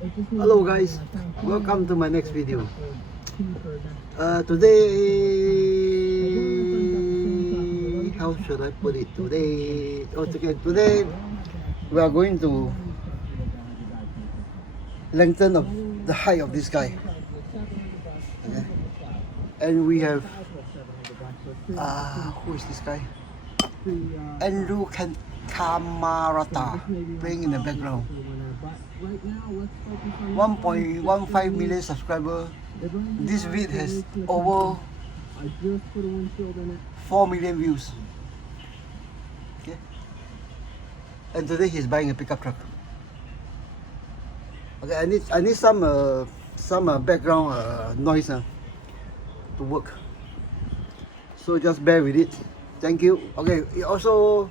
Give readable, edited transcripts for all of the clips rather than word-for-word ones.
Hello guys, welcome to my next video. Today, how should I put it? Today we are going to lengthen the height of this guy. Okay. And we have who is this guy? Andrew Kamarata playing in the background. 1.15 million subscriber. This vid has over 4 million views. Okay. And today he's buying a pickup truck. Okay, I need some background noise to work. So just bear with it. Thank you. Okay. Also,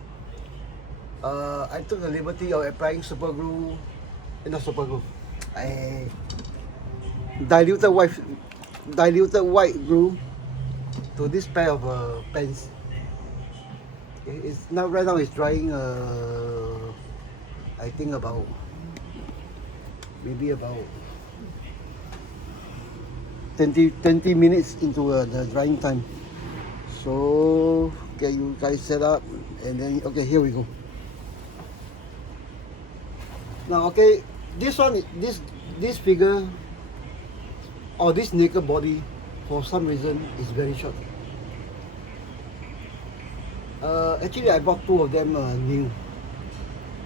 I took the liberty of applying super glue. Not super glue. I diluted white glue to this pair of pants. It's now right now it's drying. I think maybe about 20 minutes into the drying time. So get you guys set up, and then okay, here we go. Now okay, this figure or this naked body for some reason is very short. Actually I bought two of them new.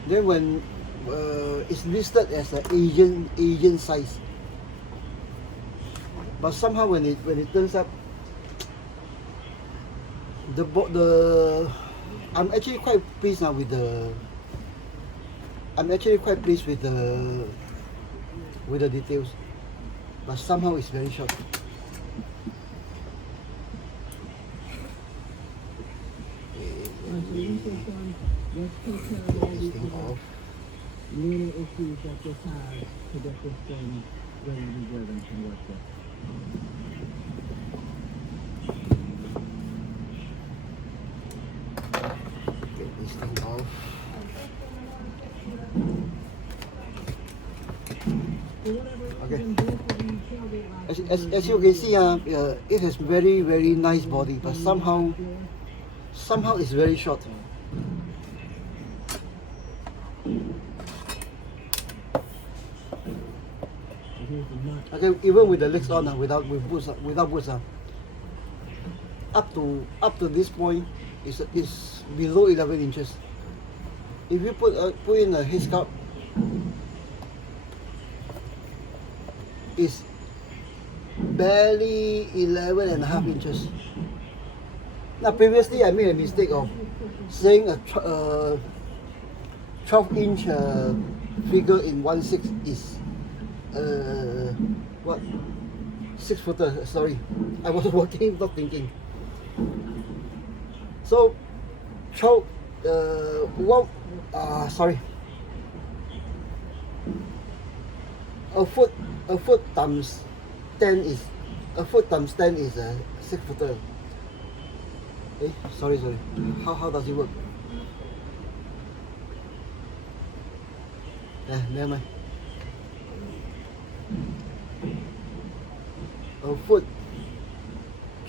Then when it's listed as an Asian size, but somehow when it turns up, I'm actually quite pleased now with the. I'm actually quite pleased with the details, but somehow it's very short. Little issues that this has to get this thing ready to be driven and work with. Get this thing off. Okay. As you can see, it has very nice body, but somehow it's very short. Okay, even with the legs on, without boots, up to this point is below 11 inches. If you put in a headscarf, it's barely 11.5 inches. Now previously I made a mistake of saying a 12-inch figure in 1/6 is what? 6 footer, sorry. I was working, not thinking. So, sorry. A foot times 10 is a 6 footer. Sorry. How does it work? Never mind. A foot,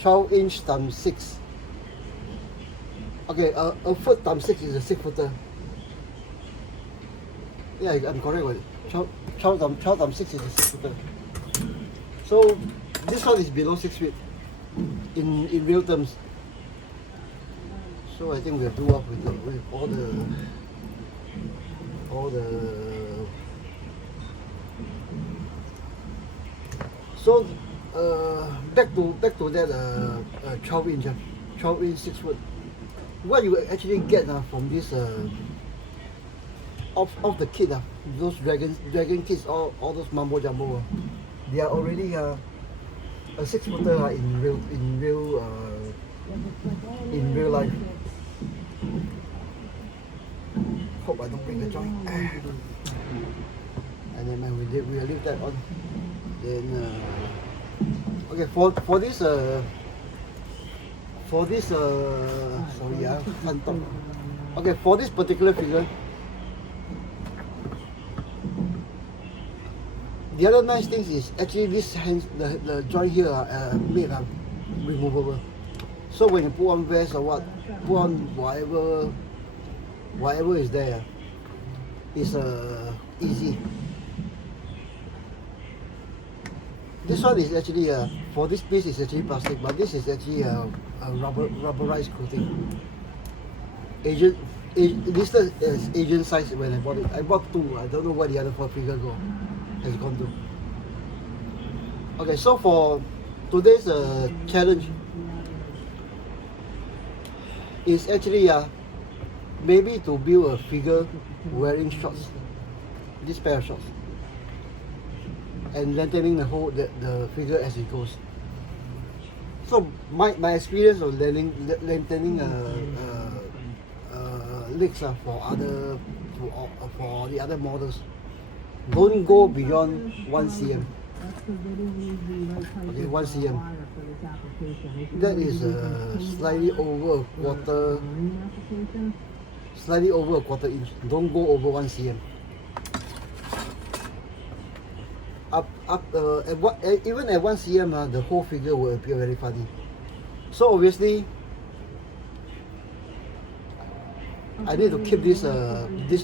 12-inch times 6. Okay, a foot times 6 is a 6 footer. Yeah, I'm correct with it. 12 times 6 is a 6 footer. So this one is below 6 feet in real terms. So I think we have to do up with all the. So back to that 12-inch, 6 foot. What you actually get from this of the kit, those dragon kits, all those mumbo jumbo, they are already a 6 footer in real life. Hope I don't break the joint. And then we'll leave that on. Then okay, for this sorry, can't talk. Okay, for this particular figure, the other nice thing is actually this hands, the joint here made removable. So when you put on vest or what, put on whatever is there, it's easy. This one is actually for this piece is actually plastic, but this is actually a rubberized coating. Listed as Asian size when I bought it. I bought two. I don't know where the other four figure has gone to. Okay, so for today's challenge is actually maybe to build a figure wearing shorts, this pair of shorts, and lengthening the figure as it goes. So my experience of lengthening legs for the other models, don't go beyond 1 cm. Okay, 1 cm. That is slightly over a quarter inch. Don't go over 1 cm. Even at 1 cm, the whole figure will appear very funny. So obviously, I need to keep this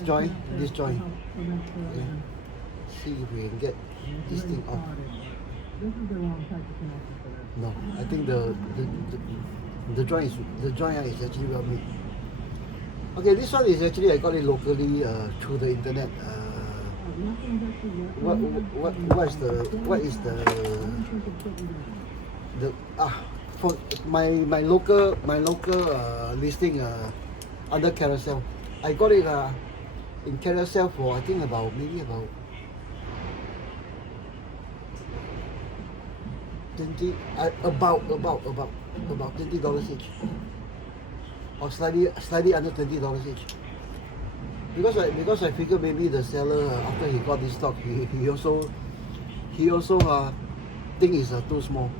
joint. Okay. See if we can get this thing off. No, I think the joint is actually well made. Okay, this one is actually I got it locally through the internet. What is the for my local listing under Carousel. I got it in Carousel for I think about $20 each, or slightly under $20 each. Because I figure maybe the seller after he got this stock, he also think it's too small.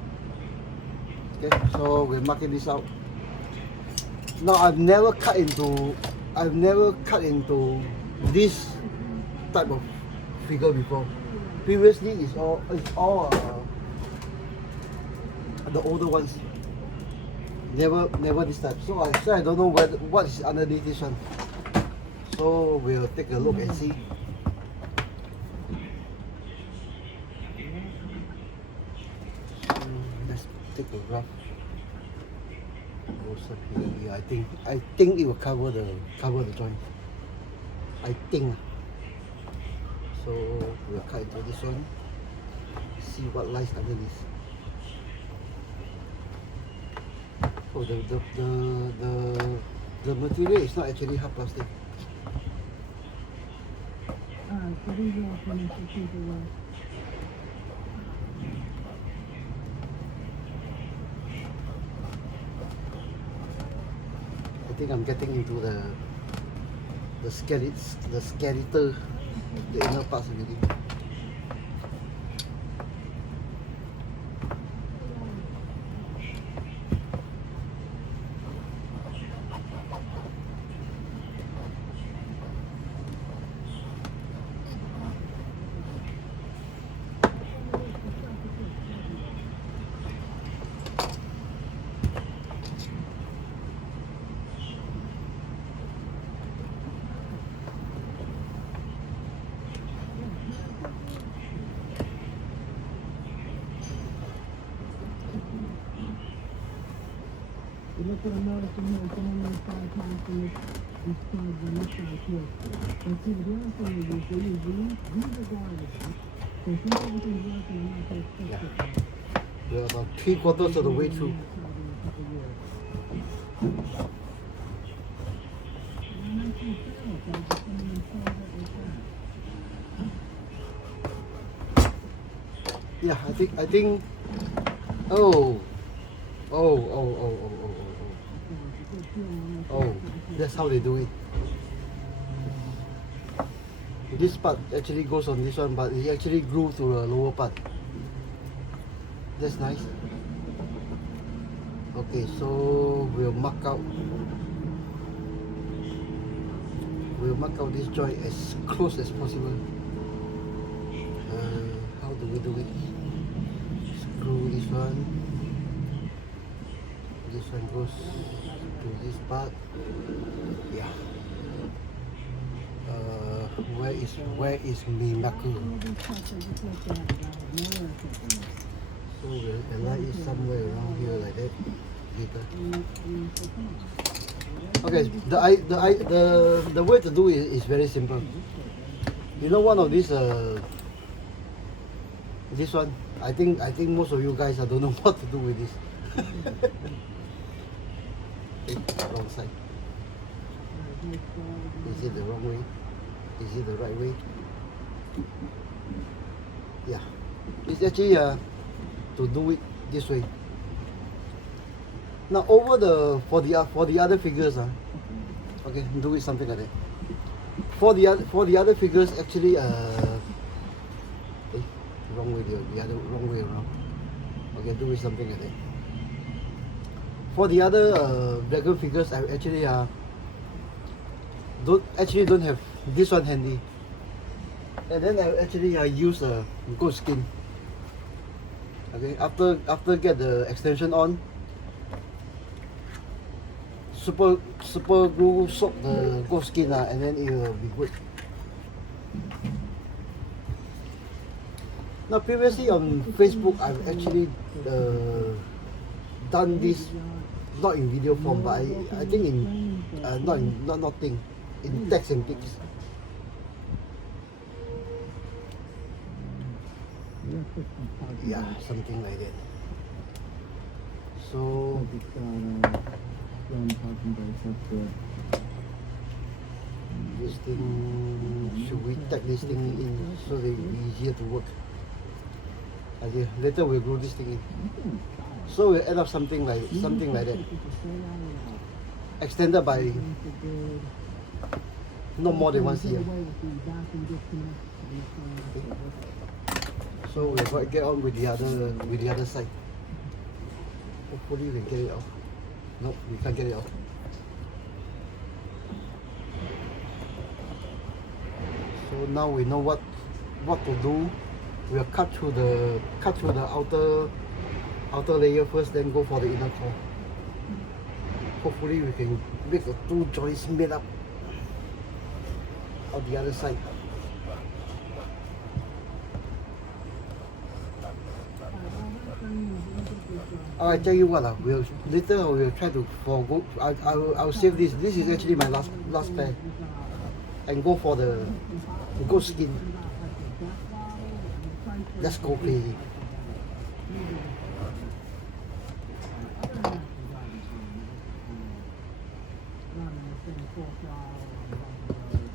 Okay, so we're marking this out. Now I've never cut into this type of figure before. Previously it's all the older ones. Never this type. So I don't know what is underneath this one. So we'll take a look and see. Let's take a rough close up here. Yeah, I think it will cover the joint. I think. So we'll cut into this one. See what lies underneath. Oh, the material is not actually hard plastic. I think I'm getting into the skeletal, the inner parts already. Look what I'm noticing here. It's only 5 times from this side than this side here. And see, the other thing is they use these are garnished. So since everything's working, I'm not going to fix it. We're about 3/4 of the way through. Yeah, I think. Oh, that's how they do it. This part actually goes on this one, but it actually grew to the lower part. That's nice. Okay, so we'll mark out this joint as close as possible. How do it. Screw this one. This one goes to this part. Yeah. Where is Mimaku? So we'll align it somewhere around here like that. Later. Okay, the way to do it is very simple. You know, one of these this one, I think most of you guys don't know what to do with this. Okay, wrong side. Is it the wrong way? Is it the right way? Yeah, it's actually to do it this way. Now over for the other figures, okay, do it something like that. For the other figures, actually, wrong way, the other wrong way around. Okay, do it something like that. For the other dragon figures, I actually don't have this one handy, and then I actually use a goat skin. Okay, after get the extension on, super glue soak the goat skin and then it will be good. Now previously on Facebook, I've actually done this, not in video form, but I think in not thing, in text and pics. Yeah, something like that. So this thing, should we tag this thing in so that it will be easier to work? Okay, later we'll glue this thing in. So we'll end up something like that. Extended by no more than 1 cm. Okay. So we'll get on with the other side. Hopefully we can get it off. Nope, we can't get it off. So now we know what to do. We'll cut through the outer layer first, then go for the inner core. Hopefully we can make the two joints made up on the other side. I tell you what, later we'll try to forgo. I'll save this. This is actually my last pair, and go for the goat skin. Let's go crazy.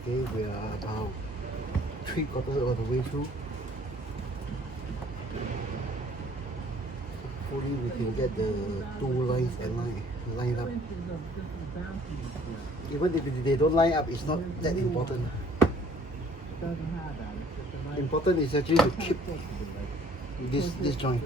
Okay, we are about 3/4 of the way through. Hopefully we can get the two lines lined up. Even if they don't line up, it's not that important. Important is actually to keep this joint.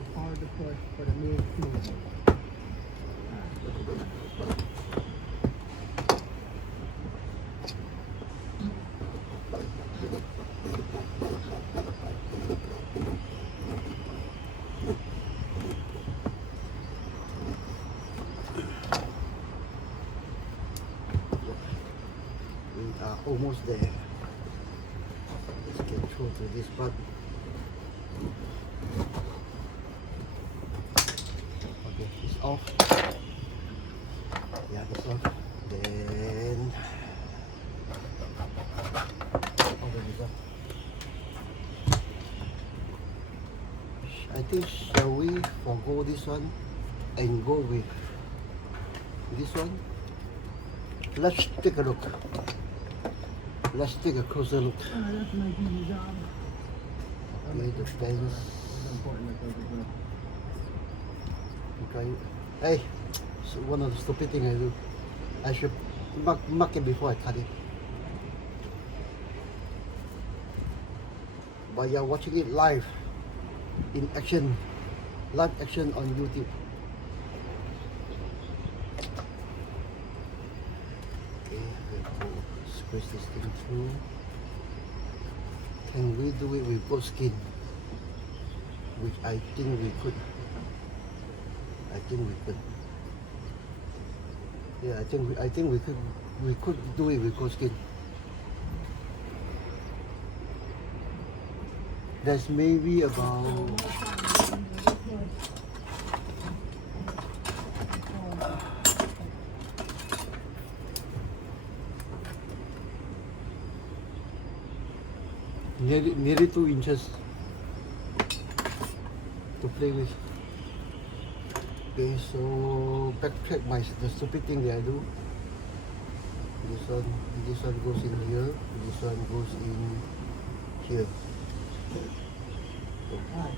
We are almost there. Let's get through to this part. Okay, it's off. Yeah, it's off. Then I think, shall we forgo this one and go with this one? Let's take a look. Let's take a closer look. Okay, the fence. Okay. Hey, so one of the stupid things I do. I should mark it before I cut it. But you're watching it live, in action, live action on YouTube. Okay, we'll squeeze this thing through. Can we do it with goat skin? which I think we could. Yeah, I think we could do it with cold skin. There's maybe about nearly 2 inches to play with. Okay, so backtrack the stupid thing that I do. This one goes in here. This one goes in here.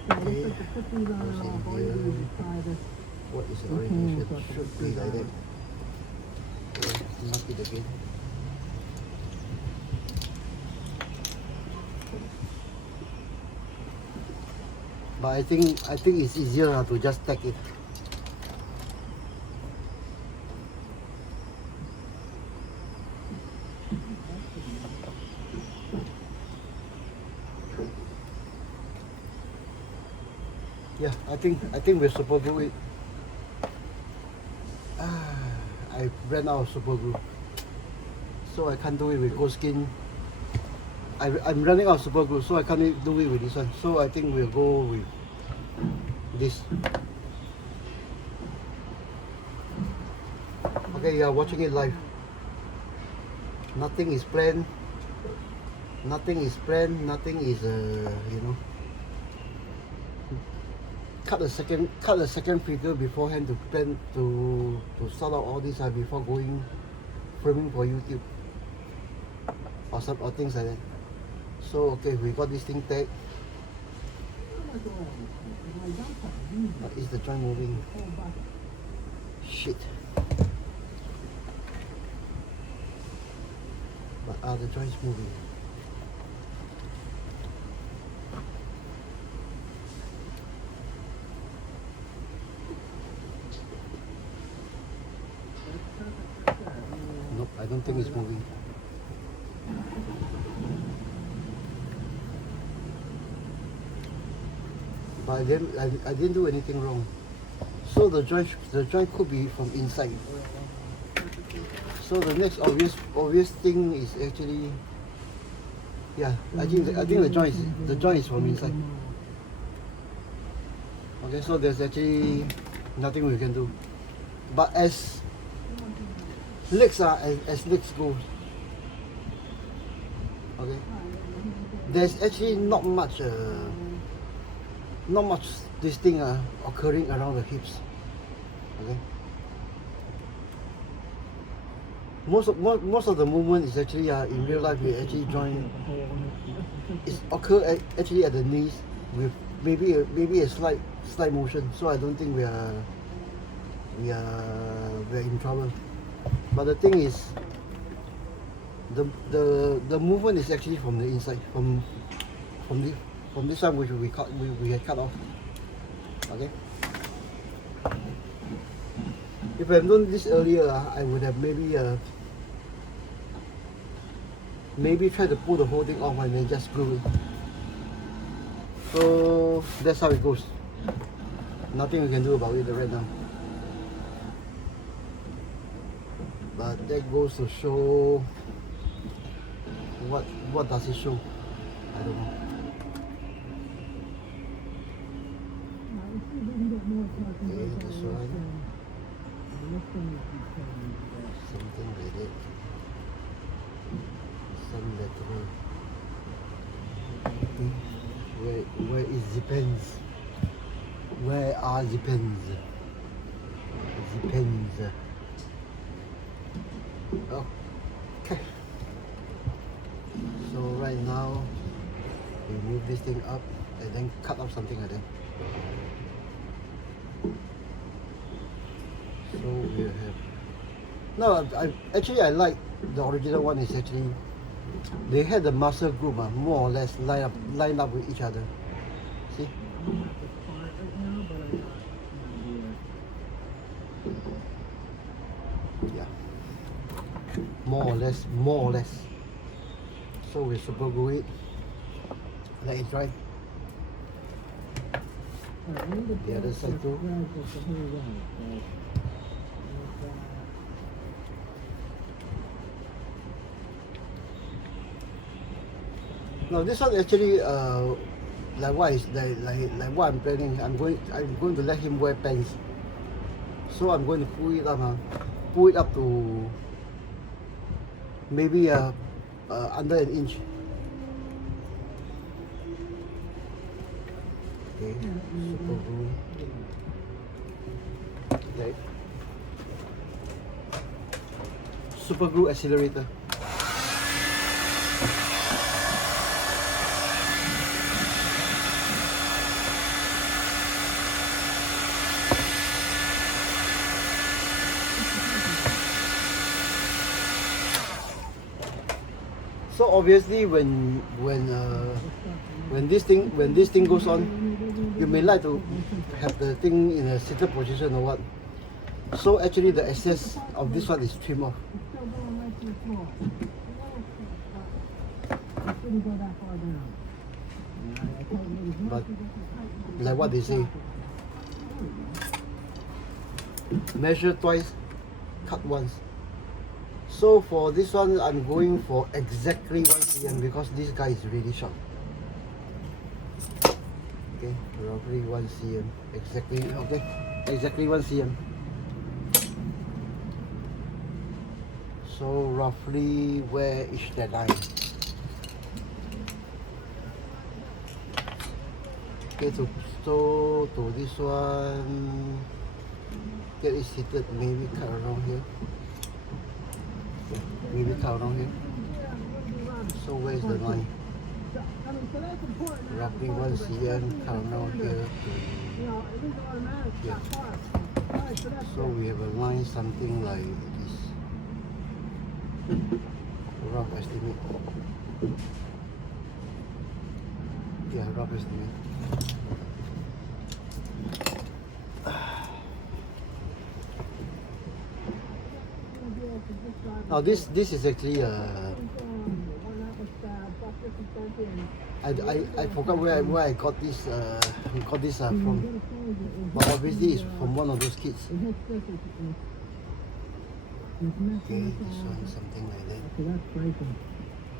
Okay, goes in here. What is the orientation? Should be like that. Okay, mark it again. But I think it's easier to just tack it. Yeah, I think we're super glue it. I ran out of super glue, so I can't do it with gold skin. I'm running out of super glue, so I can't do it with this one. So I think we'll go with this. Okay, you are watching it live. Nothing is planned. Nothing is you know. Cut a second figure beforehand to plan to sort out all this before going filming for YouTube or things like that. So okay, we got this thing tagged. But is the joint moving? Shit. But are the joints moving? Nope, I don't think it's moving. But I didn't do anything wrong. So the joint could be from inside. So the next obvious thing is actually, yeah, I think the joint is from inside. Okay, so there's actually nothing we can do. But as legs go, okay, there's actually not much this thing occurring around the hips. Okay, most of the movement is actually in real life we actually join. It occur actually at the knees with maybe a slight motion. So I don't think we are in trouble. But the thing is, the movement is actually from the inside, from this one which we had cut off. Okay. If I had done this earlier, I would have maybe tried to pull the whole thing off and then just glue it. So that's how it goes. Nothing we can do about it right now. But that goes to show what does it show? I don't know. Okay, this one. Something like that. Some lateral. Where is the pens? Where are the pens? The pens. Okay. So right now we move this thing up and then cut off something like that. So we have. No, I like the original one. Is actually they had the muscle group more or less line up with each other. See? Yeah. More or less. So we super glue it. Let it dry. The other side too. Now this one actually like what is like what I'm planning. I'm going to let him wear pants. So I'm going to pull it up, pull it up to maybe under an inch. Okay, super glue. Okay. Super glue accelerator. So obviously when this thing goes on, you may like to have the thing in a seated position or what. So actually the excess of this one is trimmed off. But like what they say, measure twice, cut once. So for this one, I'm going for exactly 1 cm because this guy is really short. Okay, roughly 1 cm. Exactly, okay, exactly 1 cm. So roughly where is that line? Okay, so to this one, get it seated, maybe cut around here. Maybe cut around here. So where's the line? Roughly 1 cm, cut around here to here. So we have a line something like this. Rough estimate. Yeah, rough estimate. Now this is actually I forgot where I got this from, but obviously it's from one of those kids. Okay, this one something like that.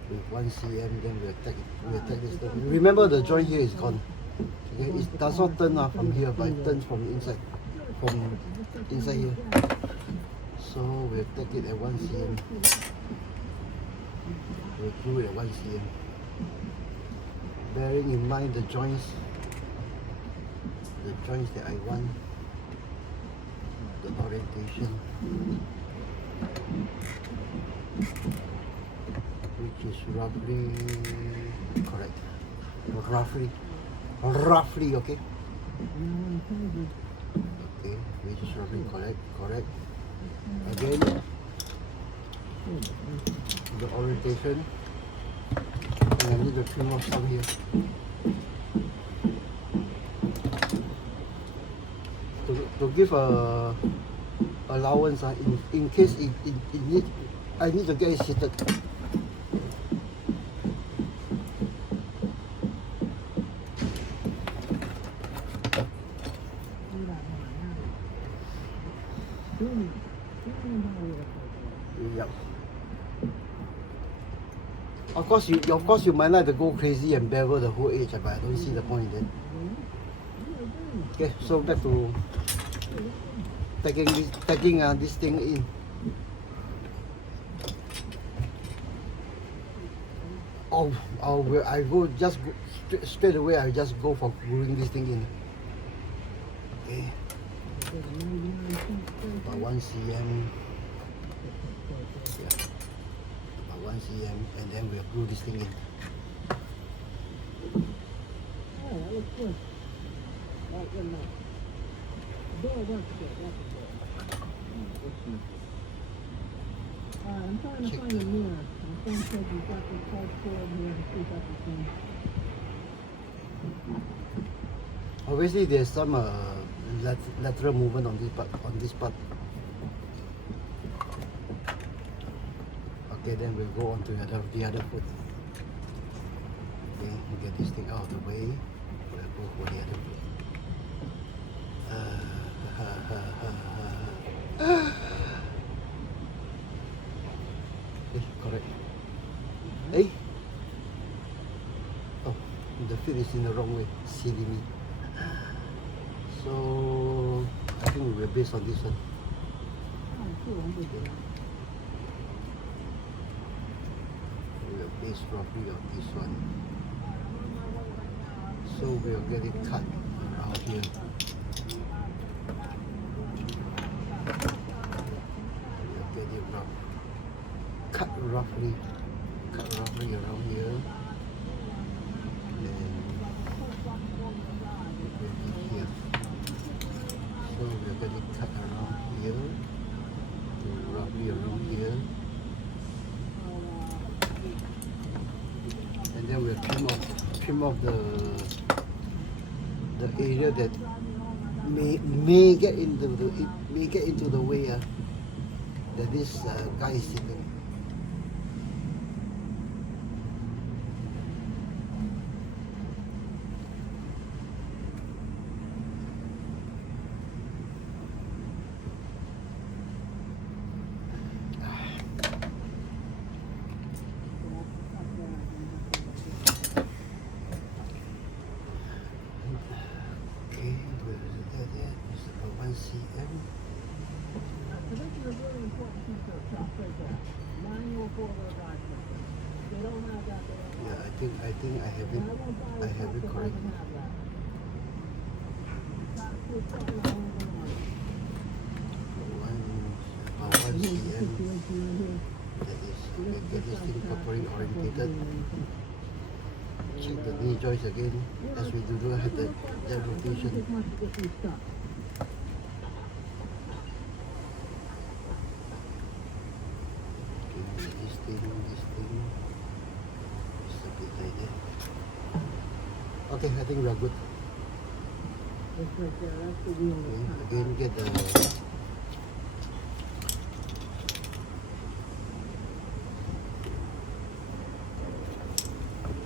With 1 cm, then we'll attack this thing. Remember the joint here is gone. Okay, it does not turn from here, but it turns from inside here. So we'll take it at 1 cm. We'll glue it at 1 cm. Bearing in mind the joints that I want, the orientation, which is roughly correct. Roughly, okay? Okay, which is roughly correct. Again, the orientation, and I need to trim off some here. To give a allowance in case I need to get it seated. Yep. Of course you might like to go crazy and bevel the whole edge, but I don't see the point in it. Okay, so back to tagging this thing in. I go straight away. I just go for gluing this thing in. Okay, about 1 cm. Yeah, about 1 cm, and then we'll glue this thing in. Oh, that looks good. That's good enough. The door works good. That's good. I'm trying to find a mirror. My friend said you got this hard cord here to see if that's the same. Obviously, there's some lateral movement on this part. Okay, then we'll go on to the other foot. Okay, get this thing out of the way. We'll go for the other foot. is in the wrong way. Silly me. So I think we will base on this one. We will base roughly on this one. So we'll get it cut around here. We'll get it rough. Cut roughly around here. And maybe here. So we'll get it cut around here. Roughly around here. And then we'll trim off the area that may get into the way that this guy is sitting. I think I have it correct. One cm. That is thing properly orientated. Check the knee joints again, as we do not have that rotation. This thing. Okay, I think we are good. Okay, again, get the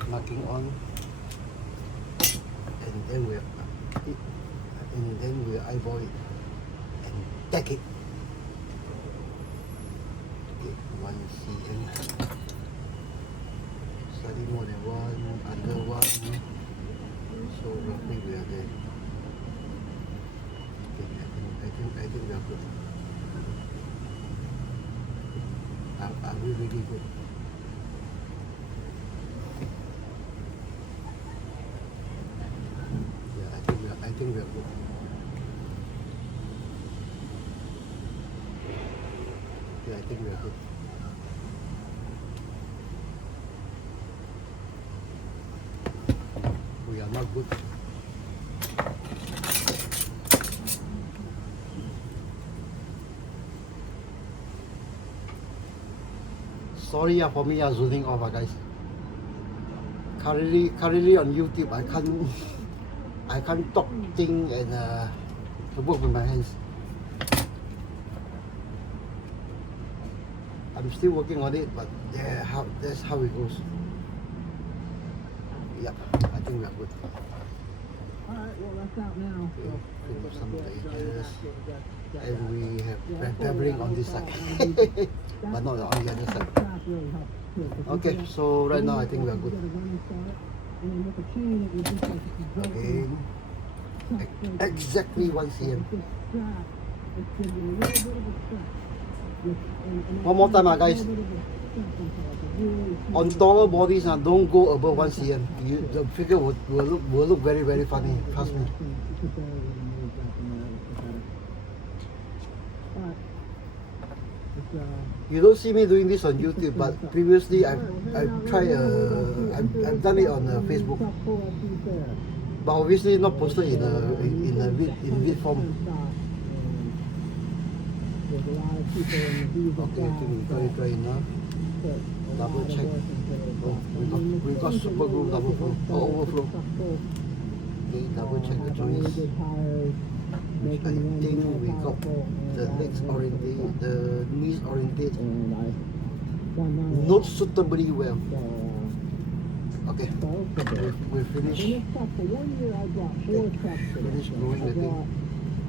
marking on, and then we eyeball it and tack it. Okay, 1 cm. Slightly more than 1, under 1. So roughly we are there. Okay, I think we are good. Are we really good? Yeah, I think we are good. Yeah, I think we are good. We are not good. Sorry for me, zooming off, guys. Currently on YouTube, I can't talk thing and work with my hands. I'm still working on it, but yeah, that's how it goes. Yep, I think we are good. Alright, well that's out now. Okay, remove some of the edges. And we have peppering on this side, but not on the other side. Okay, so right now I think we are good. Again, exactly 1 cm. One more time, guys. On taller bodies, don't go above 1 cm. The figure will look very, very funny. Trust me. You don't see me doing this on YouTube, but previously I've tried. I've done it on Facebook, but obviously not posted in vid form. Okay, I think we got it right enough. Double check. Oh, we got super glue double flow. Oh, overflow. Okay, double check the joints. I think we got the legs oriented, the knees oriented, not suitably well. Okay, we finished. Finish gluing the thing.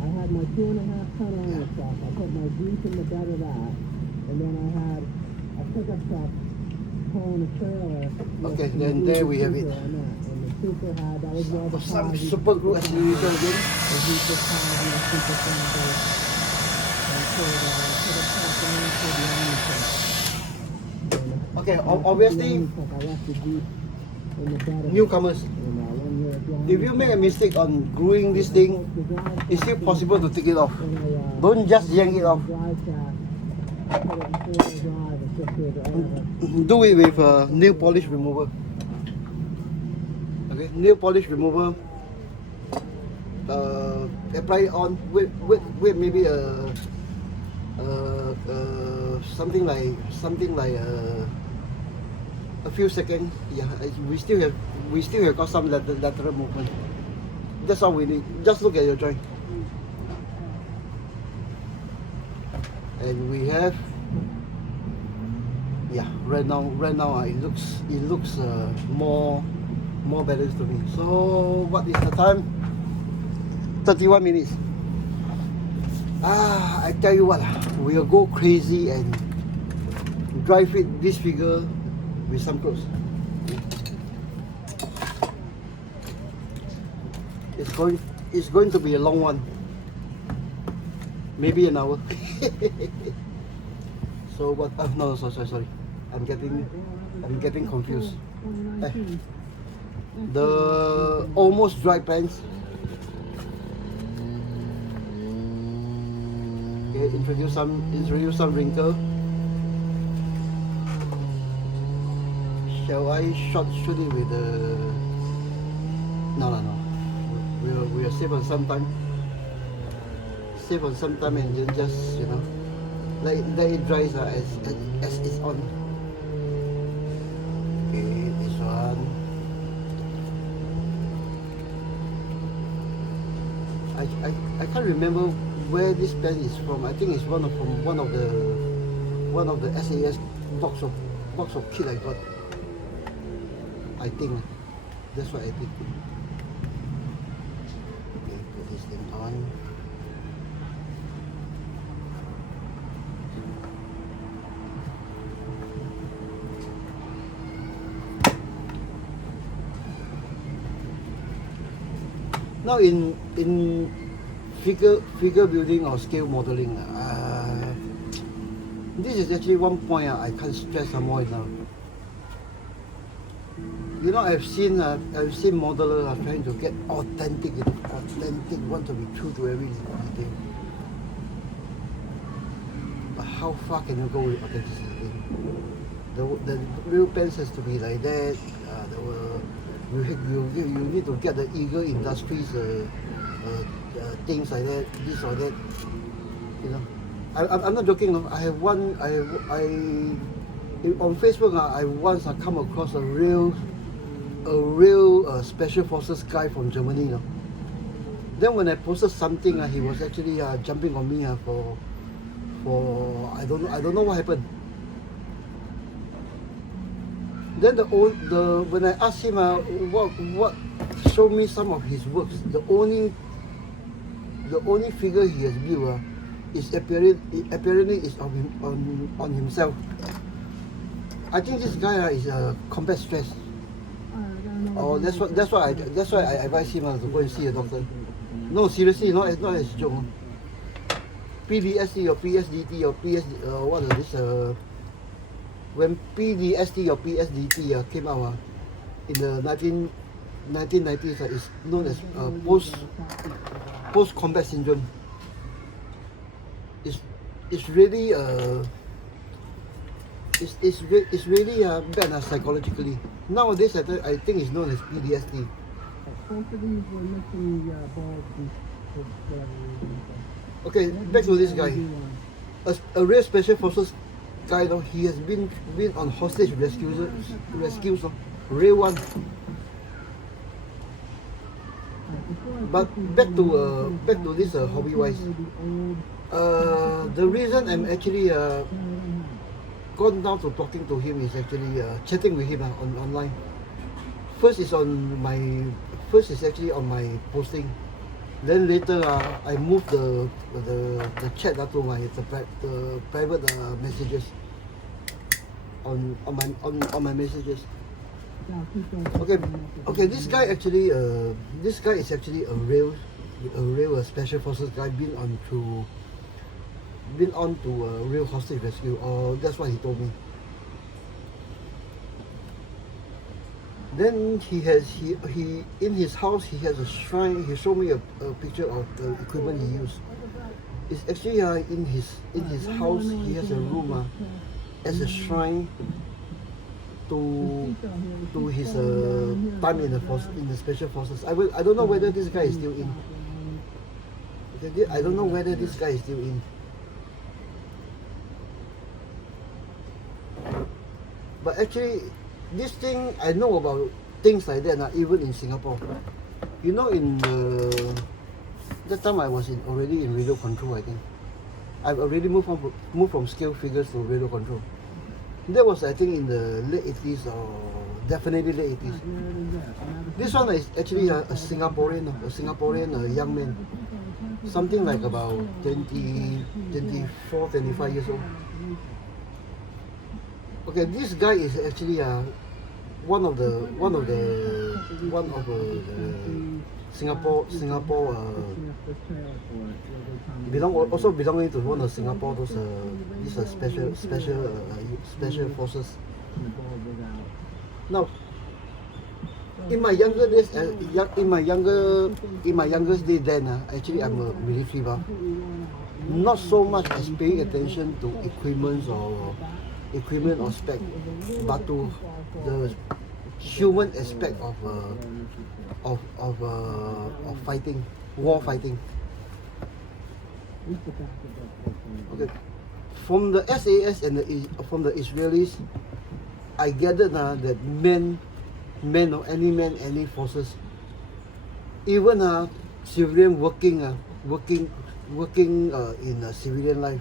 I had my 2.5 ton iron stuff. I put my Jeep in the bed of that, and then I had a pickup truck pulling a trailer. Okay, then there we have it. super high. That was more the Some cars. super good acceleration again. The super cars and the super fans. And to the Japanese, to the Army truck. Okay, The obviously, Army truck, I left the Jeep in the bed of it. newcomers, And one year at the Army if you make a truck, mistake on gluing this thing, the drive it's still shaft, possible to take it off. when I, Don't just yank it off. drive shaft, I put it in four-wheel drive and fifth-wheel drive. Do it with nail polish remover. Okay, nail polish remover. Apply it on. Wait maybe something like a few seconds. Yeah, we still have got some lateral movement. That's all we need. Just look at your joint. And we have, yeah, right now it looks more balanced to me. So what is the time? 31 minutes. I tell you what, we'll go crazy and drive this figure with some clothes. It's going to be a long one. Maybe an hour. So what? No, sorry. I'm getting confused. The almost dry pants. Okay, introduce some wrinkle. Shall I shoot it with the? No. We'll save on some time. And then just let it dry as it's on. Okay, this one. I can't remember where this pen is from. I think it's from one of the SAS box of kit I got. I think that's what I did. Okay, put this thing on. Now in figure building or scale modeling, this is actually one point I can't stress more enough. I've seen modelers trying to get authentic, want to be true to every detail. But how far can you go with authenticity? The real pens has to be like that. You need to get the eagle industries things like that, this or that. I'm not joking. I have one. On Facebook. I once come across a real special forces guy from Germany. Then when I posted something, he was actually jumping on me for I don't know what happened. Then when I asked him what show me some of his works, the only figure he has built is apparently is on himself. I think this guy is combat stress. Oh, that's why I advise him to go and see a doctor. No, seriously, not as a joke. PTSD or PSDT or what is this? When PTSD or PSDT came out in the 1990s, it's known as post-combat syndrome. It's really it's really bad psychologically. Nowadays, I think it's known as PTSD. Okay, back to this guy. A real special forces guy, he has been on hostage rescues, real one. But back to this hobby wise. The reason I'm actually gone down to talking to him is actually chatting with him online. First is actually on my posting. Then later I moved the chat to the private messages on my messages. Okay, okay. This guy is actually a real special forces guy. Been on to real hostage rescue. Or that's what he told me. Then he in his house he has a shrine. He showed me a picture of the equipment he used. It's actually in his house he has a room as a shrine to his time in the special forces. I don't know whether this guy is still in. Okay, I don't know whether this guy is still in. But actually, this thing I know about things like that. Even in Singapore, you know, in that time I was already in radio control. I think I've already moved from scale figures to radio control. That was, I think, in the late 80s or definitely late 80s. This one is actually a Singaporean young man, something like about 24, 25 years old. Okay, this guy is actually one of the Singapore belonging to one of Singapore these special forces. Now, in my younger days, in my youngest day, then actually I'm a military buff. Not so much as paying attention to equipment or spec, but to the human aspect of fighting, war fighting. Okay, from the SAS and from the Israelis, I gathered that any forces, even civilian working in civilian life,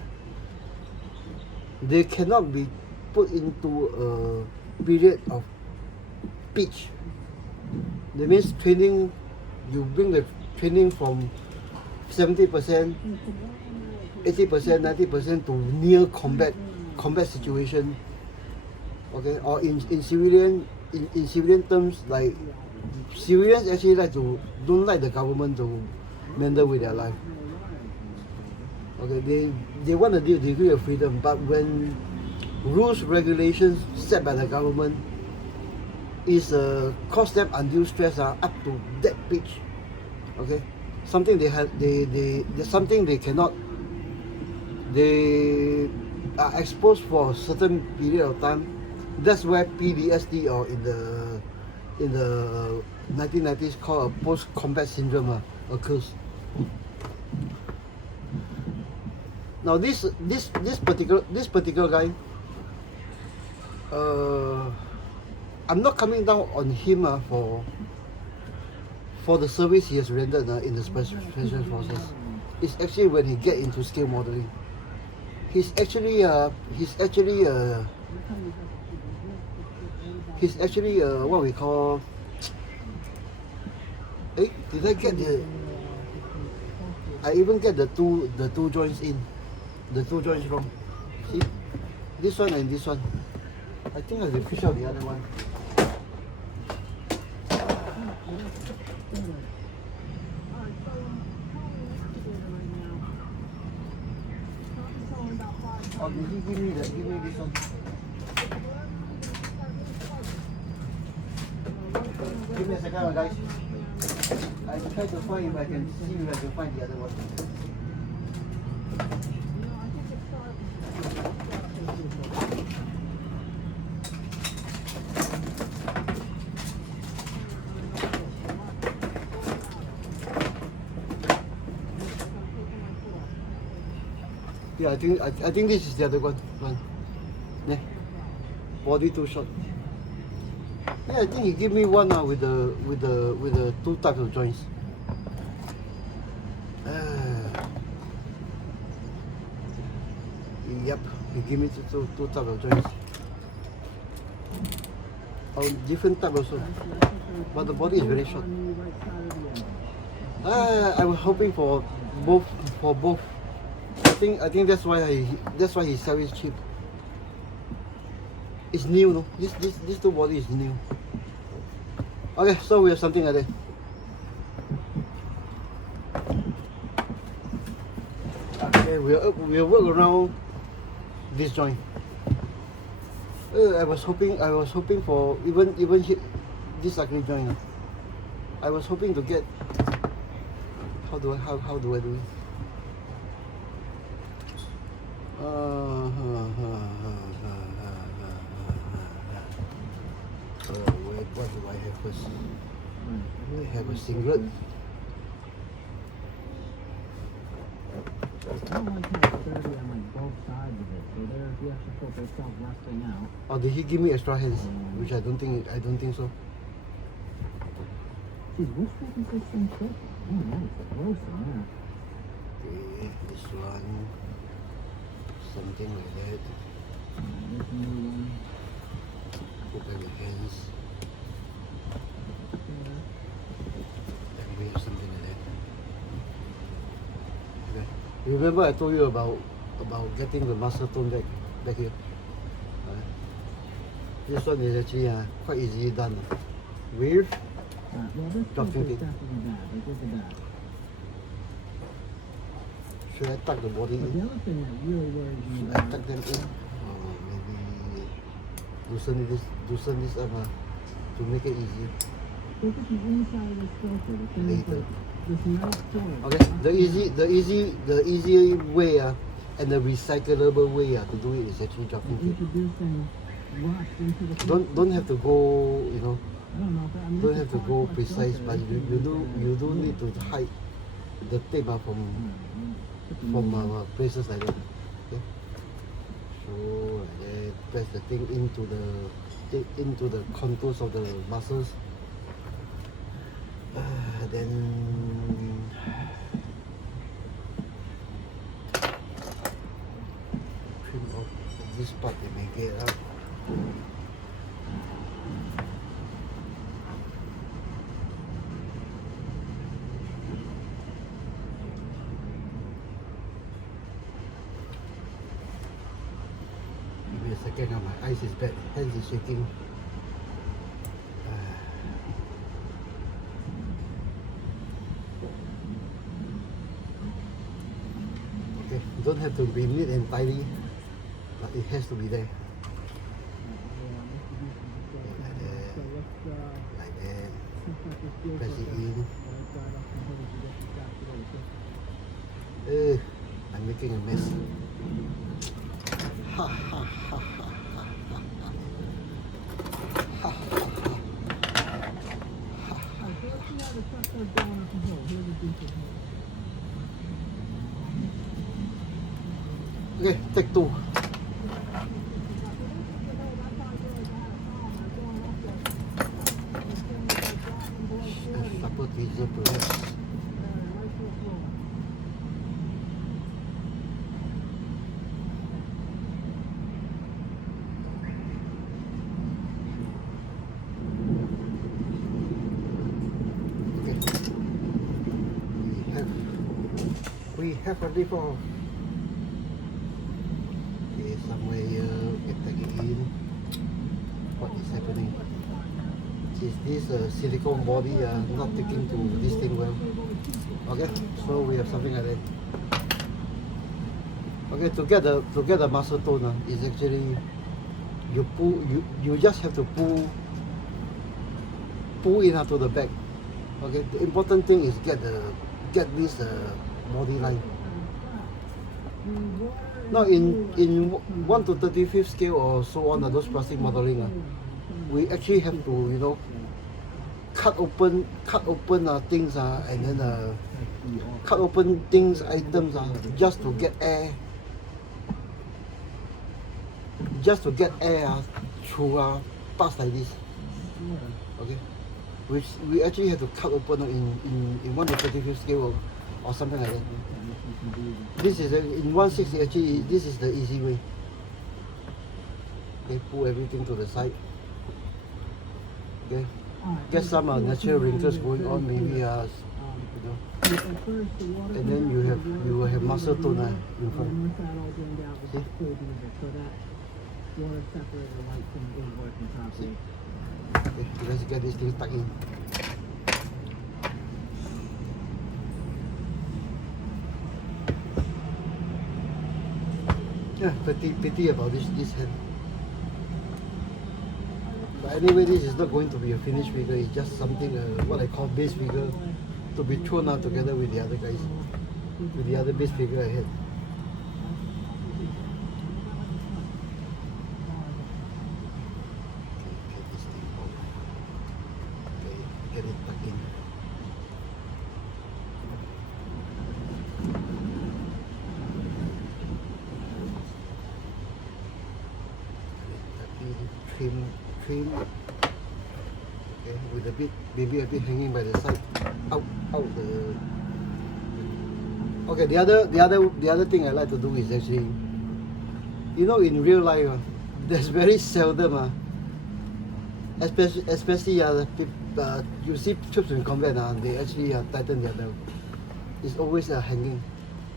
they cannot be put into a period of pitch. That means training, you bring the training from 70%, 80%, 90% to near combat situation. Okay, or in civilian terms, like civilians actually don't like the government to meddle with their life. Okay, they want a degree of freedom, but when rules, regulations set by the government is cause them undue stress up to that pitch. Okay, something something they cannot. They are exposed for a certain period of time. That's where PTSD, or in the 1990s called a post-combat syndrome, occurs. Now this particular guy, I'm not coming down on him for the service he has rendered in the special forces. It's actually when he get into scale modeling. He's actually what we call. Did I get the? I even get the two joints in. The two joints wrong. See? This one and this one. I think I will fish out the other one. Oh, did he give me this one? Give me a second, guys. I try to find if I can find the other one. Yeah, I think this is the other one. Yeah. Body too short. Yeah, I think he gave me one with the two types of joints. Yep, he gave me two types of joints. Oh, different type also, but the body is very short. I was hoping for both. I think that's why he sells it cheap. It's new, no? This two body is new. Okay, so we have something like that. Okay, we'll work around this joint. I was hoping for even hit this ugly joint. I was hoping to get. How do I do it? Wait, what do I have first? I have a singlet. I don't like how it's 30 on like both sides of it. So there's the extra foot that's self-resting out. Oh, did he give me extra hands? Which I don't think so. Geez, which foot is this thing thick? Oh, nice. Gross in there. Okay, this one. Something like that. There's a new one. Put back the hands. There. Then we have something like that. Okay. Remember I told you about getting the muscle tone back here. This one is actually quite easily done. With Well, this foot Dropping is it. definitely bad. Like, look at that. should I tuck the body But the in? other thing that really worries me Should I about tuck them in? Or maybe loosen this up to make it easy. look at the inside of this filter. The thing is Later. like this metal cord. Okay, the easy way and the recyclable way to do it is actually dropping it. Introducing rust into the Don't have to go, I don't know, but I mean, don't this have is to go hard precise, filter. but you do need to hide the tape from places like that. Okay. So like that, press the thing into the contours of the muscles. Then trim off this part they may get up. Give me a second, my eyes is bad, hands is shaking. Okay, don't have to be neat and tidy, but it has to be there. Like that. Press it in. I'm making a mess. Ha ha ha ha ha ha ha Okay, take two. Supper teaser perhaps. We have a default. Okay, somewhere here, get tag it in. What is happening? Is this silicone body not sticking to this thing well? Okay, so we have something like that. Okay, to get the muscle tone is actually you just have to pull in to the back. Okay, the important thing is get this body line. Now in 1 to 35th scale or so on, those plastic modeling, we actually have to cut open things and then cut open things items just to get air through parts like this. Okay, which we actually have to cut open in 1 to 35th scale or something like that. This is in 160 actually. This is the easy way. Okay, pull everything to the side. Okay, get some natural wrinkles going on, maybe and then you will have muscle tone in front. See? Okay, let's get this thing stuck in. Yeah, pity about this hand. But anyway, this is not going to be a finished figure. It's just something what I call base figure to be thrown out together with the other guys, with the other base figure I had. Get it back in. Trim. Okay, with a bit, maybe a bit hanging by the side, out the. Okay, the other thing I like to do is actually, you know, in real life, there's very seldom, especially you see troops in combat, they actually tighten their belt. It's always hanging.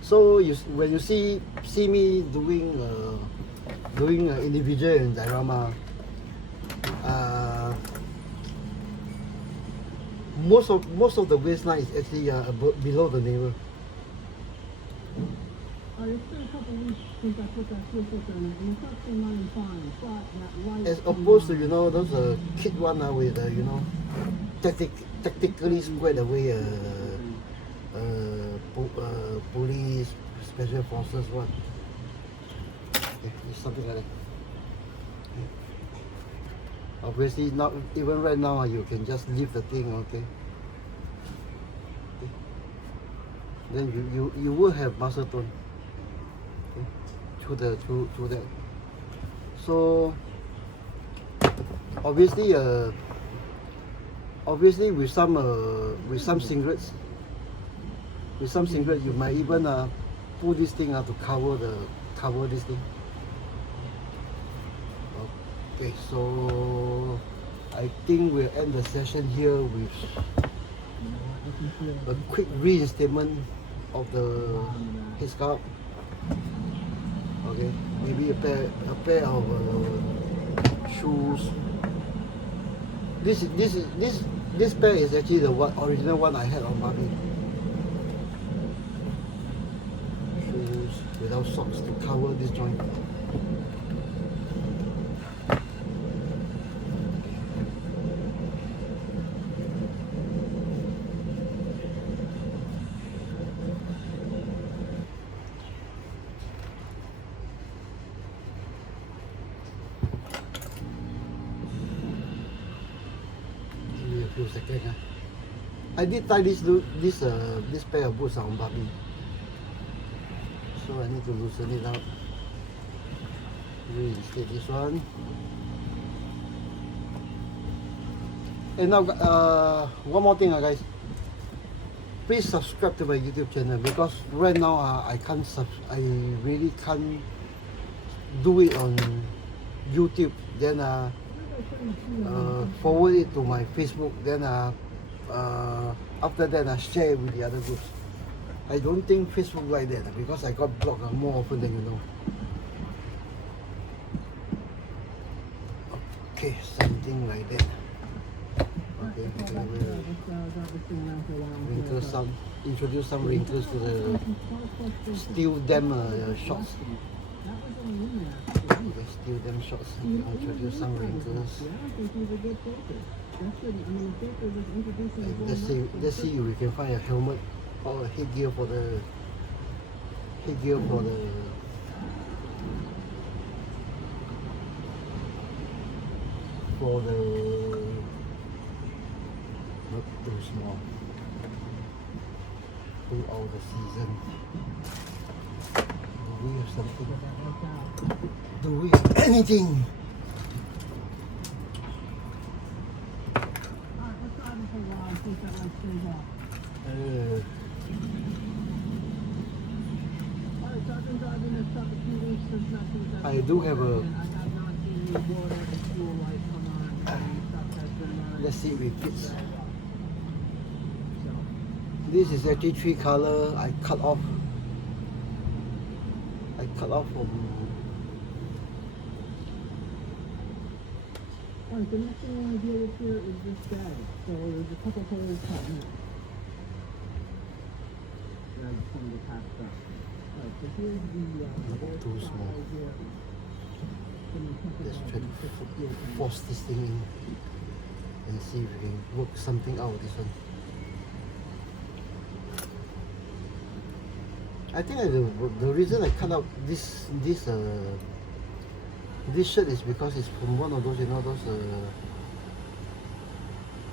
So when you see me doing individual and diorama, most of the waistline is actually below the navel. It's been a couple weeks since I put that switch up there, and the truck's been running fine, but that light... As opposed to, you know, those kit one with, you know, tactically squared away police, special forces, what. Okay, it's something like that. Obviously, not even right now, you can just leave the thing, okay? Then you will have muscle tone. Through that. So obviously with some singlets, you might even pull this thing out to cover this thing. Okay, so I think we'll end the session here with a quick reinstatement of the headscarf. Okay, maybe a pair of shoes. This pair is actually the original one I had on Barbie. Shoes without socks to cover this joint. Second. I did tie this pair of boots on Barbie, so I need to loosen it out. Reinstate this one. And now, one more thing, guys. Please subscribe to my YouTube channel, because right now I really can't do it on YouTube. Then forward it to my Facebook, then after that I share it with the other groups. I don't think Facebook like that, because I got blocked more often than you know. Okay, something like that. Okay, introduce some wrinkles to the steel dam shorts. Steel dam shorts. Introduce some wrinkles. Let's see if we can find a helmet or a headgear for the not too small. Throughout the season. Do we have something? Do we have anything? I do have a. Let's see if it fits. This is actually 3 color. I cut off from Alright, the next thing I want to deal with here is this bag. So there's a couple holes cut in it. And I just wanted to patch that. Alright, so here's the Too small. here. Let's try to force this thing in and see if we can work something out of this one. I think the reason I cut out this shirt is because it's from one of those, you know,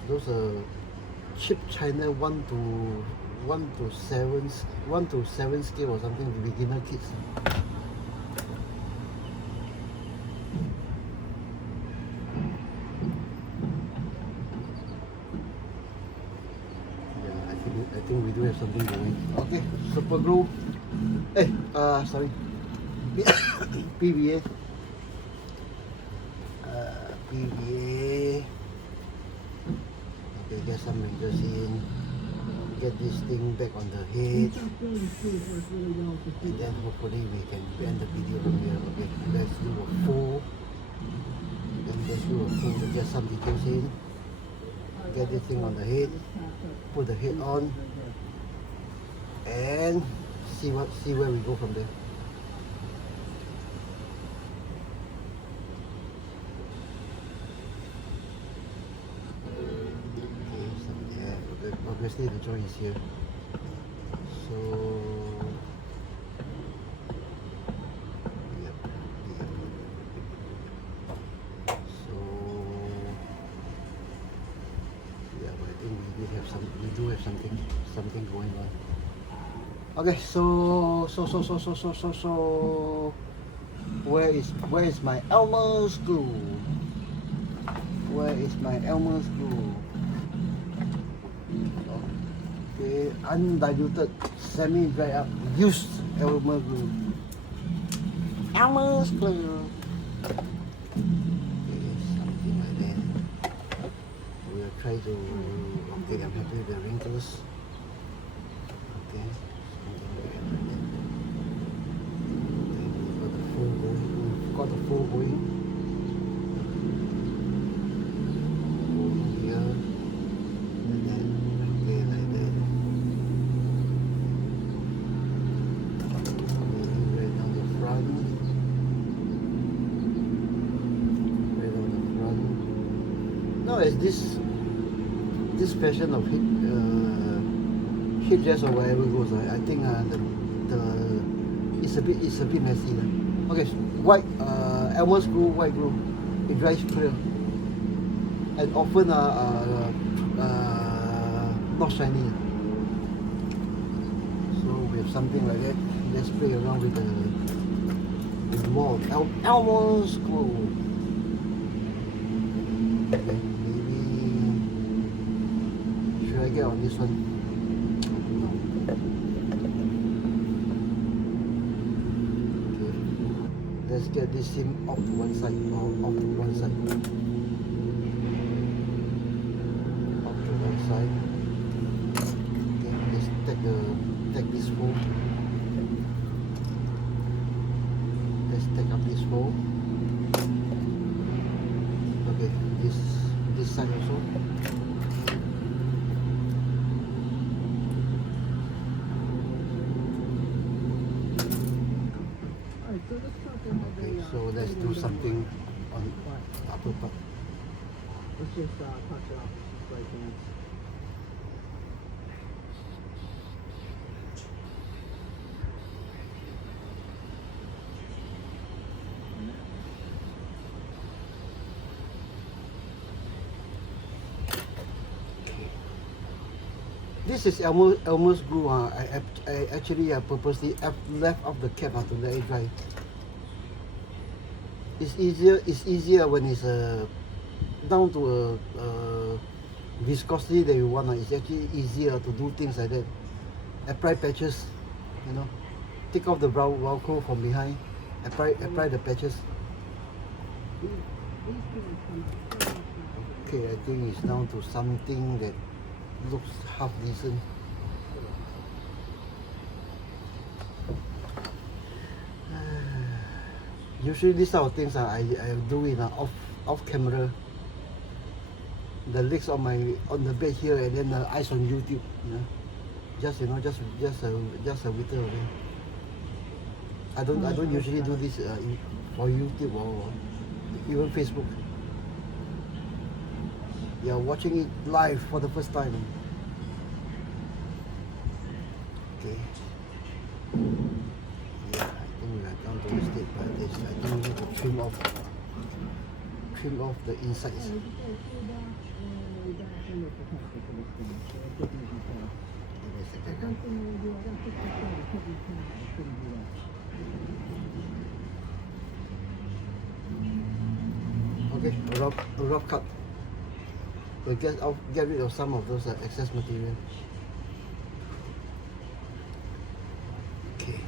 those cheap China 1 to 7 scale or something, the beginner kits. Yeah, I think we do have something going. Okay, super glue. Hey, sorry. PVA. PVA. Okay, get some wrinkles in. Get this thing back on the head. And then hopefully we can end the video from here. Okay, let's do a full. Then let's do a full to get some details in. Get this thing on the head. Put the head on. And see where we go from there. Obviously the joint is here, so yep. So yeah, but I think we do have something going on. Okay, so where is my Elmer screw? Where is my Elmer screw? Okay, undiluted, semi-dried up, used Elmer glue. Elmer's glue. Okay, something like that. We'll try to. Okay, I'm happy with the wrinkles. Okay, something like that. Okay, we've got the full going. We've got the full going. Here. And then, okay, like that. No, it's this fashion of hip dress or whatever goes. I think it's a bit messy. Okay, white Elmer screw, white glue. It dries clear, and often not shiny. So we have something like that. Let's play around with more Elmer screw. Okay, maybe should I get on this one? No. Okay, let's get this seam off to one side. Off to one side. Off to one side. Okay, let's take this hole. Let's take up this hole. Okay, this side also. Okay, so let's do something on the upper part. Let's just touch it up with some spray cans. This is Elmer's glue. I actually purposely left off the cap to let it dry. It's easier when it's down to a viscosity that you want. It's actually easier to do things like that. Apply patches, you know. Take off the Velcro from behind. Apply the patches. Okay, I think it's down to something that looks half decent. Usually these type of things I do it off camera. the legs on the bed here, and then the eyes on YouTube. Just a whittle away. I don't usually do this for YouTube or even Facebook. You're watching it live for the first time. Okay. Yeah, I think we are down to the stage like this. I think we need to trim off the insides. Okay, a rough cut. We'll get rid of some of those excess material. Okay.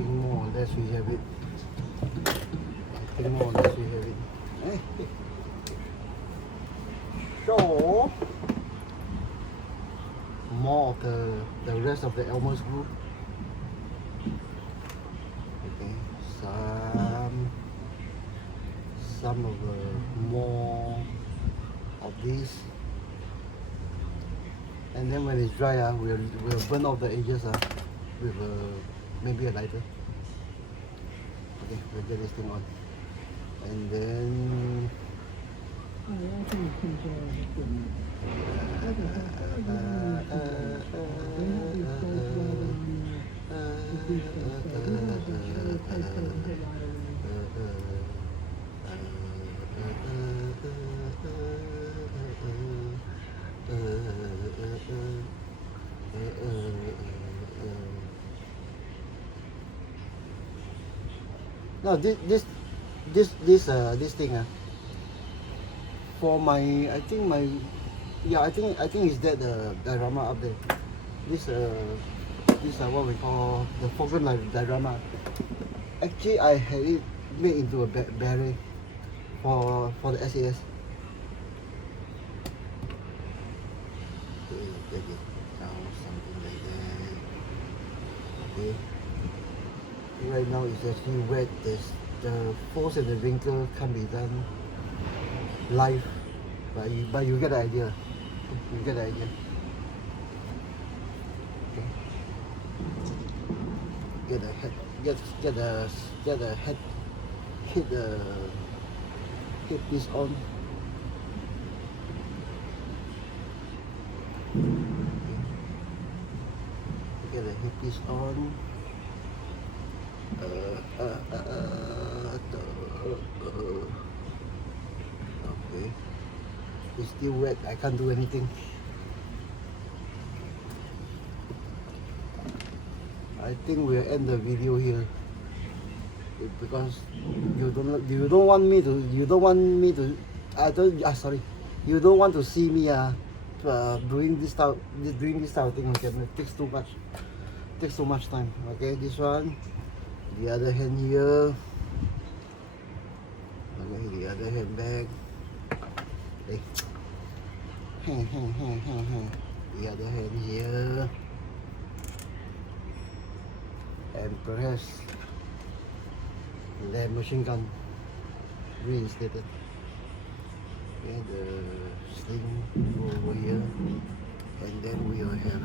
More or less we have it. I think more or less we have it. So more of the rest of the Elmer's group. Okay, some of more of these, and then when it's dry, we'll burn off the edges with maybe a lighter. Okay, we'll get this thing on, and then no, this thing for my I think it's that the diorama up there. This what we call the foreground diorama. Actually, I had it made into a barrel for the SAS. Okay, something like that. Okay. Right now it's actually wet. The folds and the wrinkle can't be done live, but you get the idea. You get the idea. Okay. Get the head. Get the head. Hit the headpiece on. Okay. Get the headpiece on. Okay, it's still wet. I can't do anything. I think we'll end the video here because you don't want me to you don't want to see me doing this type of thing. Okay, it takes too much time. Okay, this one. The other hand here. Okay, the other hand back. Okay. The other hand here. And perhaps the machine gun reinstated. Okay, the sling go over here. And then we'll have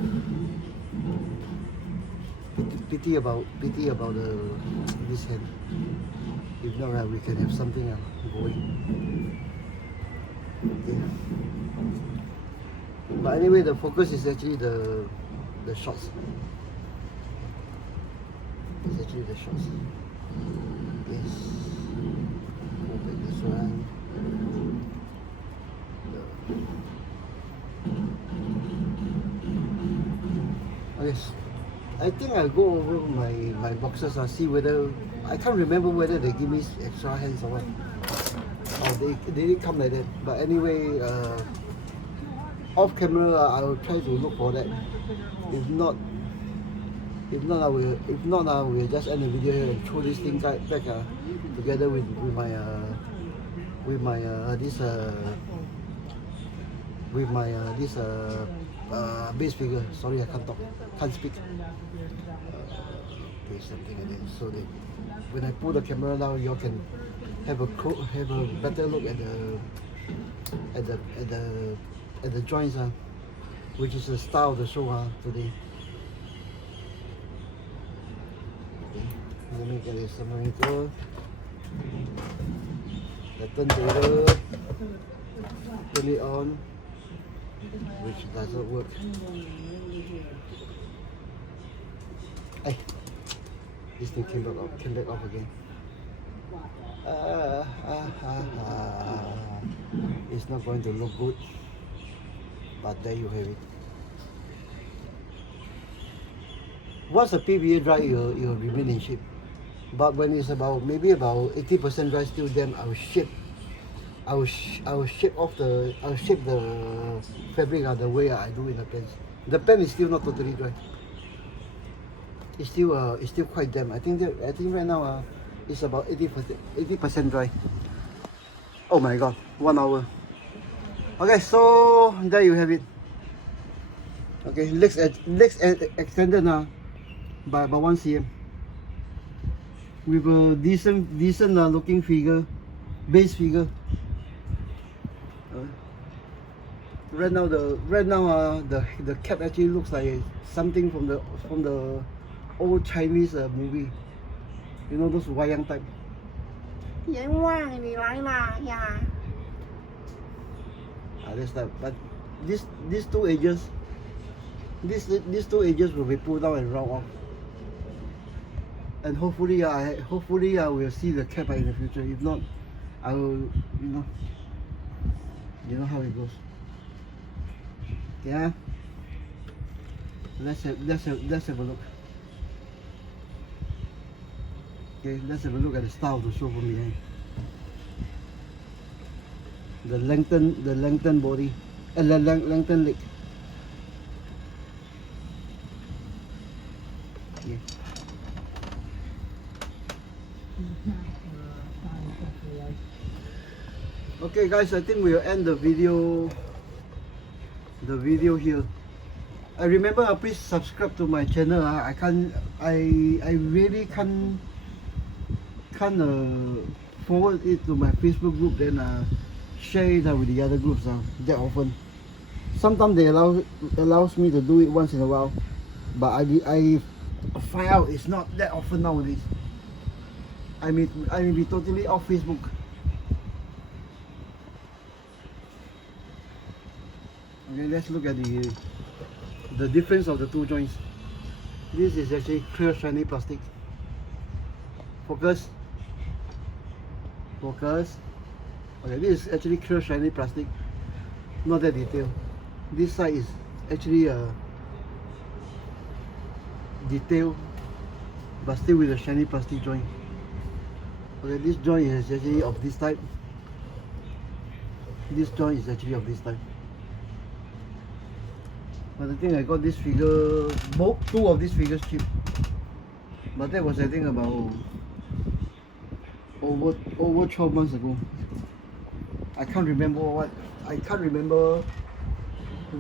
pity about this hand. If not, we can have something going. Okay. But anyway, the focus is actually the shots. It's actually the shots. Yes. Open this one. Okay. I think I'll go over my boxes and see whether I can't remember whether they give me extra hands or what. Or they did come like that. But anyway, off camera I will try to look for that. If not I will just end the video here and throw this thing back together with my base figure. Sorry, I can't speak. There's something in it so that when I pull the camera down, you all can have a better look at the joints, which is the style of the show today. Okay, let me get this thermometer. The turntable, turn it on, which doesn't work. Hey, this thing came back off again. It's not going to look good, but there you have it. Once the PVA dry, it will remain in shape. But when it's maybe about 80% dry still, then I will shape the fabric the way I do in the pants. The pen is still not totally dry. It's still quite damp. I think right now it's about 80% dry. Oh my god, 1 hour. Okay, so there you have it. Okay, legs extended now by about 1 cm. With a decent looking figure, base figure. Right now the cap actually looks like something from the old Chinese movie. You know those wayang type. That's that. But these two edges will be pulled down and round off. And hopefully I will see the cap in the future. If not, I will, you know how it goes. Yeah. Let's have a look. Okay, let's have a look at the style of the show from behind. The lengthened body, lengthened leg. Okay. Okay guys, I think we'll end the video here. I remember please subscribe to my channel. I really can't forward it to my Facebook group, then share it with the other groups that often. Sometimes they allows me to do it once in a while, but I find out it's not that often nowadays. I may be totally off Facebook. Okay, let's look at the difference of the two joints. This is actually clear shiny plastic. Focus. Okay, this is actually clear shiny plastic, not that detailed. This side is actually detailed, but still with a shiny plastic joint. Okay, this joint is actually of this type. This joint is actually of this type. But I think I got this figure, two of these figures cheap. But that was I think about over 12 months ago. I can't remember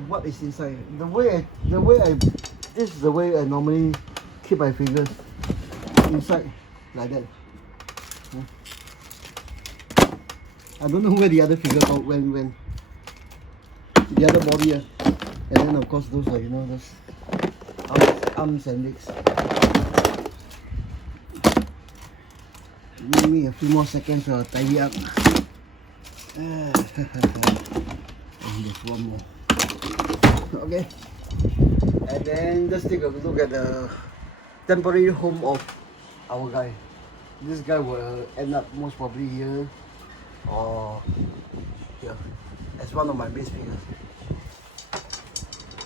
what is inside. This is the way I normally keep my figures inside, like that. I don't know where the other figures went. The other body, and then of course those are those arms and legs. Give me a few more seconds to tidy up. And there's one more. Okay. And then just take a look at the temporary home of our guy. This guy will end up most probably here or here as one of my base figures.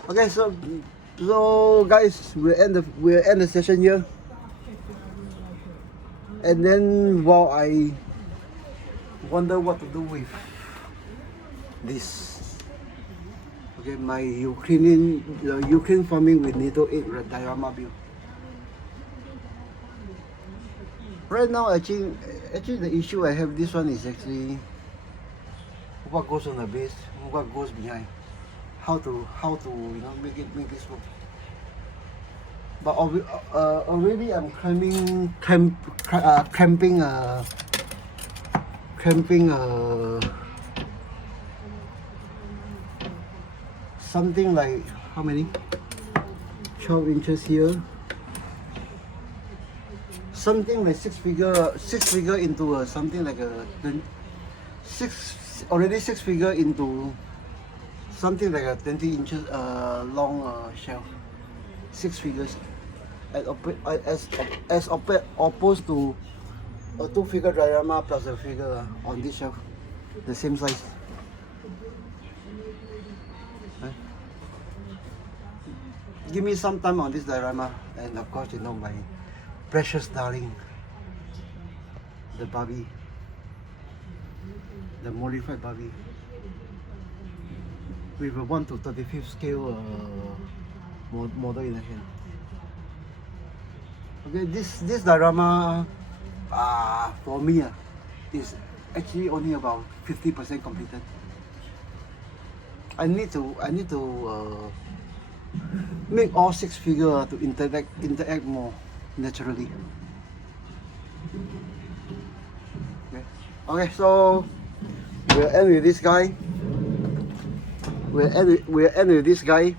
Okay, so So guys, we'll end the session here. And then while I wonder what to do with this, okay, my Ukraine farming with NATO 8 diorama build. Right now, actually the issue I have this one is actually what goes on the base, what goes behind, how to make this work. But already I'm cramping something like how many 12 inches here, something like six figure into something like a six figure into something like a 20 inches long shelf, 6 figures as opposed to a 2-figure diorama plus a figure on this shelf, the same size. Right? Give me some time on this diorama, and of course, you know, my precious darling, the Barbie, the modified Barbie with a 1 to 35th scale model in the hand. Okay, this diorama for me is actually only about 50% completed. I need to make all 6 figures to interact more naturally. Okay, so we'll end with this guy. We'll end with this guy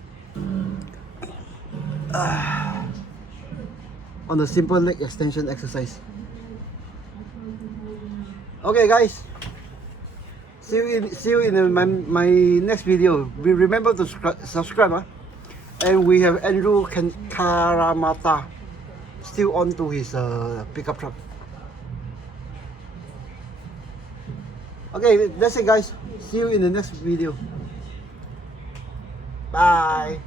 on the simple leg extension exercise. Okay, guys. See you in my next video. Remember to subscribe. And we have Andrew Karamata still on to his pickup truck. Okay, that's it, guys. See you in the next video. Bye.